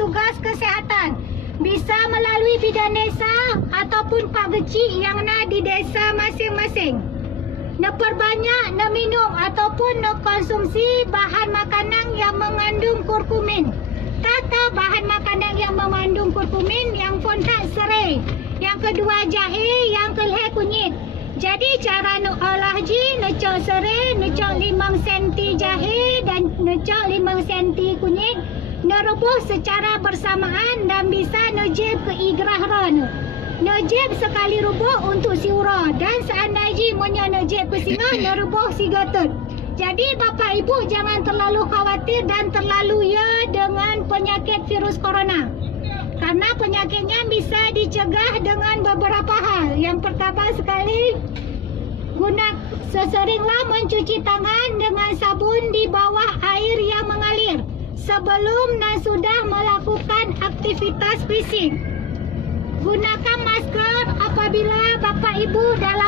petugas kesihatan. Bisa melalui bidan desa ataupun pak kecil yang ada di desa masing-masing. Perbanyak minum ataupun konsumsi bahan makanan yang mengandung kurkumin. Tata bahan makanan yang mengandung kurkumin yang pun tak serai. Yang kedua jahe, yang kelih kunyit. Jadi cara nak olah ji, necok serai, necok 5 cm jahe dan necok 5 cm kunyit. Nerebus secara bersamaan dan bisa nejib ke igrah ron. Nejib sekali rebus untuk siura dan seandainya punya nejib ke singa, nerebus 3 tut. Jadi bapa ibu jangan terlalu khawatir dan terlalu ya dengan penyakit virus corona. Karena penyakitnya bisa dicegah dengan beberapa hal. Yang pertama sekali, seseringlah mencuci tangan dengan sabun di bawah air yang mengalir sebelum dan sudah melakukan aktivitas fisik. Gunakan masker apabila bapa ibu dalam